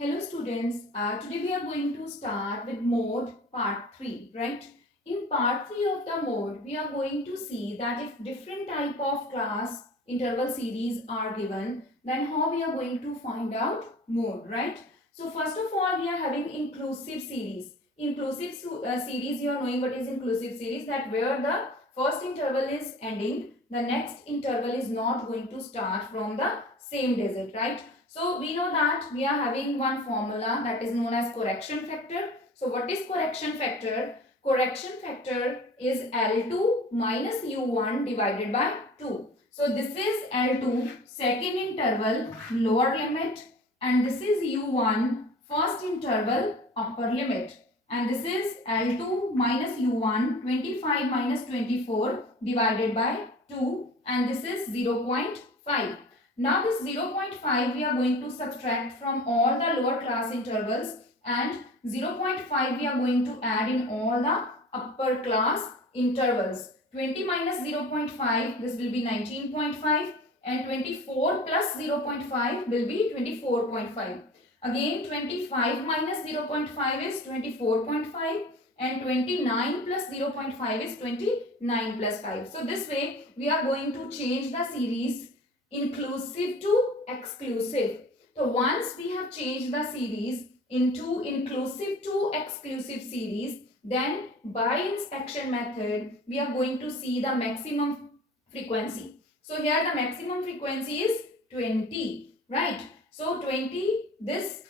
Hello students, today we are going to start with mode part 3, right? In part 3 of the mode, we are going to see that if different type of class interval series are given, then how we are going to find out mode, right? So first of all, we are having inclusive series. Inclusive series, you are knowing what is inclusive series, that where the first interval is ending, the next interval is not going to start from the same digit, right? So we know that we are having one formula that is known as correction factor. So what is correction factor? Correction factor is L2 minus U1 divided by 2. So this is L2 second interval lower limit, and this is U1 first interval upper limit, and this is L2 minus U1 25 minus 24 divided by 2, and this is 0.5. Now this 0.5 we are going to subtract from all the lower class intervals, and 0.5 we are going to add in all the upper class intervals. 20 minus 0.5, this will be 19.5, and 24 plus 0.5 will be 24.5. Again 25 minus 0.5 is 24.5, and 29 plus 0.5 is 29 plus 5. So this way we are going to change the series inclusive to exclusive. So once we have changed the series into inclusive to exclusive series, then by inspection method we are going to see the maximum frequency. So here the maximum frequency is 20, right? So 20, this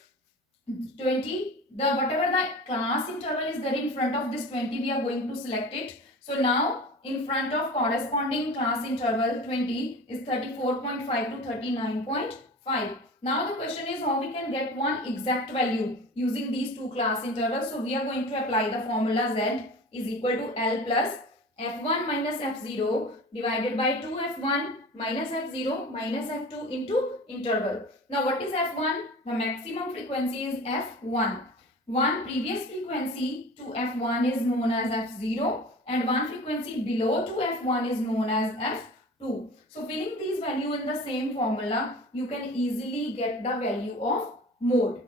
20, the whatever the class interval is there in front of this 20, we are going to select it. So now in front of corresponding class interval 20 is 34.5 to 39.5. Now the question is how we can get one exact value using these two class intervals. So we are going to apply the formula Z is equal to L plus F1 minus F0 divided by 2F1 minus F0 minus F2 into interval. Now what is F1? The maximum frequency is F1. One previous frequency to F1 is known as F0, and one frequency below to F1 is known as F2. So filling these values in the same formula, you can easily get the value of mode.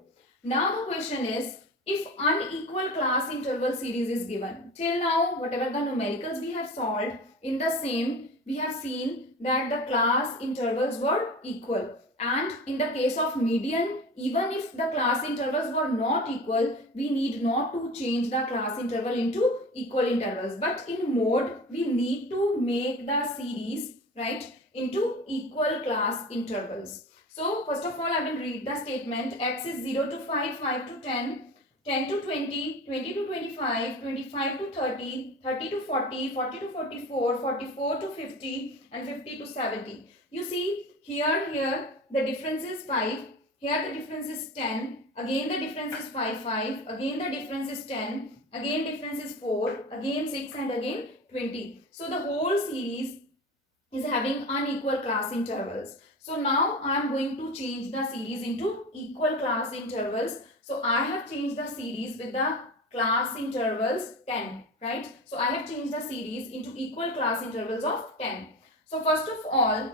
Now the question is, if unequal class interval series is given, till now whatever the numericals we have solved, in the same we have seen that the class intervals were equal, and in the case of median, even if the class intervals were not equal, we need not to change the class interval into equal intervals. But in mode, we need to make the series, right, into equal class intervals. So first of all, I will read the statement. X is 0 to 5, 5 to 10, 10 to 20, 20 to 25, 25 to 30, 30 to 40, 40 to 44, 44 to 50, and 50 to 70. You see, here the difference is 5, here the difference is 10, again the difference is 5, 5, again the difference is 10, again difference is 4, again 6, and again 20. So the whole series is having unequal class intervals. So now I am going to change the series into equal class intervals. So I have changed the series with the class intervals 10, right? So I have changed the series into equal class intervals of 10. So first of all,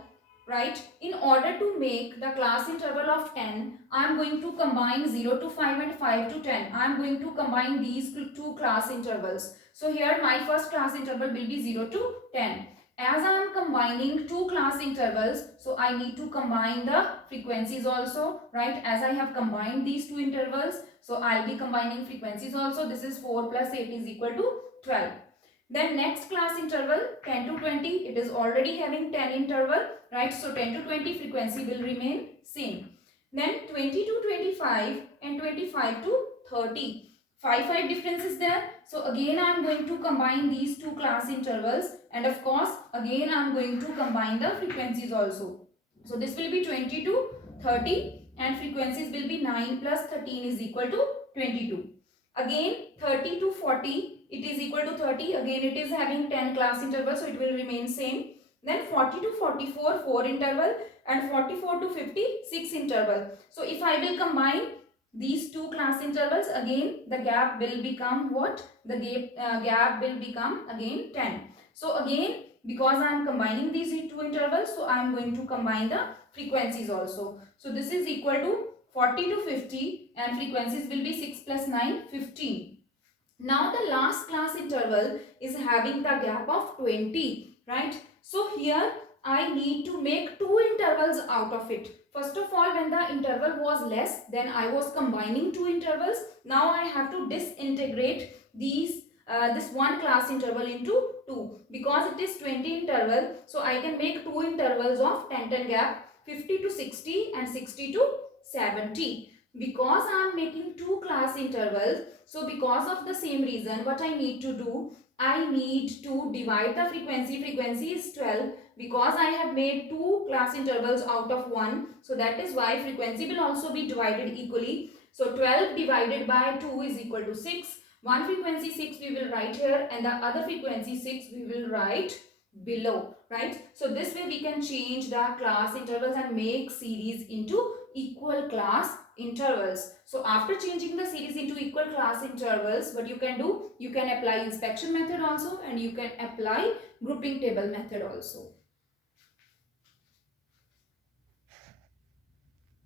right, in order to make the class interval of 10, I am going to combine 0 to 5 and 5 to 10. I am going to combine these two class intervals. So here my first class interval will be 0 to 10. As I am combining two class intervals, so I need to combine the frequencies also, right? As I have combined these two intervals, so I'll be combining frequencies also. This is 4 plus 8 is equal to 12. Then next class interval 10 to 20, it is already having 10 interval, right? So 10 to 20 frequency will remain same. Then 20 to 25 and 25 to 30. 5 difference is there. So again I am going to combine these two class intervals, and of course again I am going to combine the frequencies also. So this will be 20 to 30, and frequencies will be 9 plus 13 is equal to 22. Again 30 to 40, it is equal to 30. Again it is having 10 class intervals, so it will remain same. Then 40 to 44, 4 interval, and 44 to 50, 6 interval. So if I will combine these two class intervals, again the gap will become what? The gap will become again 10. So again, because I am combining these two intervals, so I am going to combine the frequencies also. So this is equal to 40 to 50 and frequencies will be 6 plus 9, 15. Now the last class interval is having the gap of 20, right? So here I need to make two intervals out of it. First of all, when the interval was less, then I was combining two intervals. Now I have to disintegrate this one class interval into two, because it is 20 interval. So I can make two intervals of 10 gap, 50 to 60 and 60 to 70. Because I am making two class intervals, so because of the same reason, what I need to do, I need to divide the frequency. Frequency is 12. Because I have made two class intervals out of one, so that is why frequency will also be divided equally. So 12 divided by 2 is equal to 6. One frequency 6 we will write here, and the other frequency 6 we will write below, right? So this way we can change the class intervals and make series into equal class intervals. So after changing the series into equal class intervals, what you can do, you can apply inspection method also, and you can apply grouping table method also.